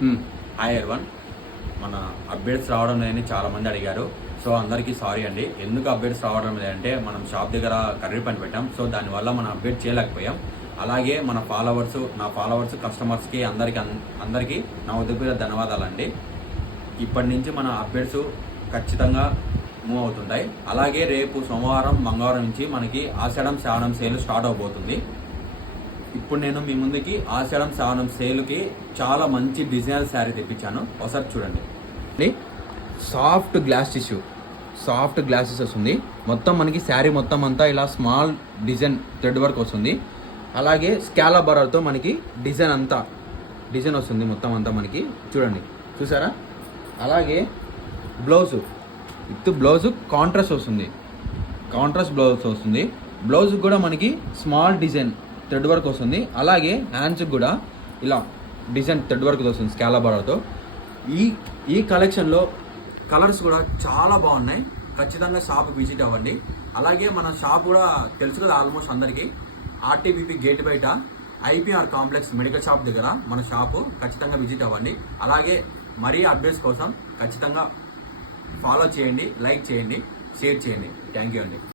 Hi everyone. మన updates రావడం లేదని చాలామంది అడిగారు. సో అందరికీ సారీ అండి. ఎందుకు అప్డేట్స్ రావడం లేదంటే మనం షాప్ దగ్గర కర్రీ పని పెట్టాం. సో దానివల్ల మనం అప్డేట్ చేయలేకపోయాం. అలాగే మన నా ఫాలోవర్స్ కస్టమర్స్కి అందరికీ నా ఉదయపూర్వ ధన్యవాదాలండి. ఇప్పటి నుంచి మన అప్డేట్స్ ఖచ్చితంగా మూవ్ అవుతుంటాయి. అలాగే రేపు సోమవారం మంగళవారం నుంచి మనకి శ్రావణం సేల్ స్టార్ట్ అవబోతుంది. ఇప్పుడు నేను మీ ముందుకి శ్రావణం సేల్కి చాలా మంచి డిజైనర్ శారీ తెప్పించాను. ఒకసారి చూడండి. సాఫ్ట్ గ్లాస్ టిష్యూ వస్తుంది. మొత్తం మనకి శారీ మొత్తం అంతా ఇలా స్మాల్ డిజైన్ థ్రెడ్ వర్క్ వస్తుంది. అలాగే స్కాలప్ బార్డర్తో మనకి డిజైన్ వస్తుంది మొత్తం అంతా మనకి. చూసారా? అలాగే బ్లౌజ్ కాంట్రాస్ట్ వస్తుంది. బ్లౌజ్ కూడా మనకి స్మాల్ డిజైన్ థ్రెడ్ వర్క్ వస్తుంది. అలాగే హ్యాండ్స్కి కూడా ఇలా డిజైన్ థ్రెడ్ వర్క్ వస్తుంది స్కాలప్ బార్డర్తో. ఈ కలెక్షన్లో కలర్స్ కూడా చాలా బాగున్నాయి. ఖచ్చితంగా షాప్ విజిట్ అవ్వండి. అలాగే మన షాప్ కూడా తెలుసు కదా ఆల్మోస్ట్ అందరికీ, ఆర్టీబీపీ గేట్ బయట ఐపీఆర్ కాంప్లెక్స్ మెడికల్ షాప్ దగ్గర మన షాపు. ఖచ్చితంగా విజిట్ అవ్వండి. అలాగే మరీ అప్డేట్స్ కోసం ఖచ్చితంగా ఫాలో చేయండి, లైక్ చేయండి, షేర్ చేయండి. థ్యాంక్ యూ అండి.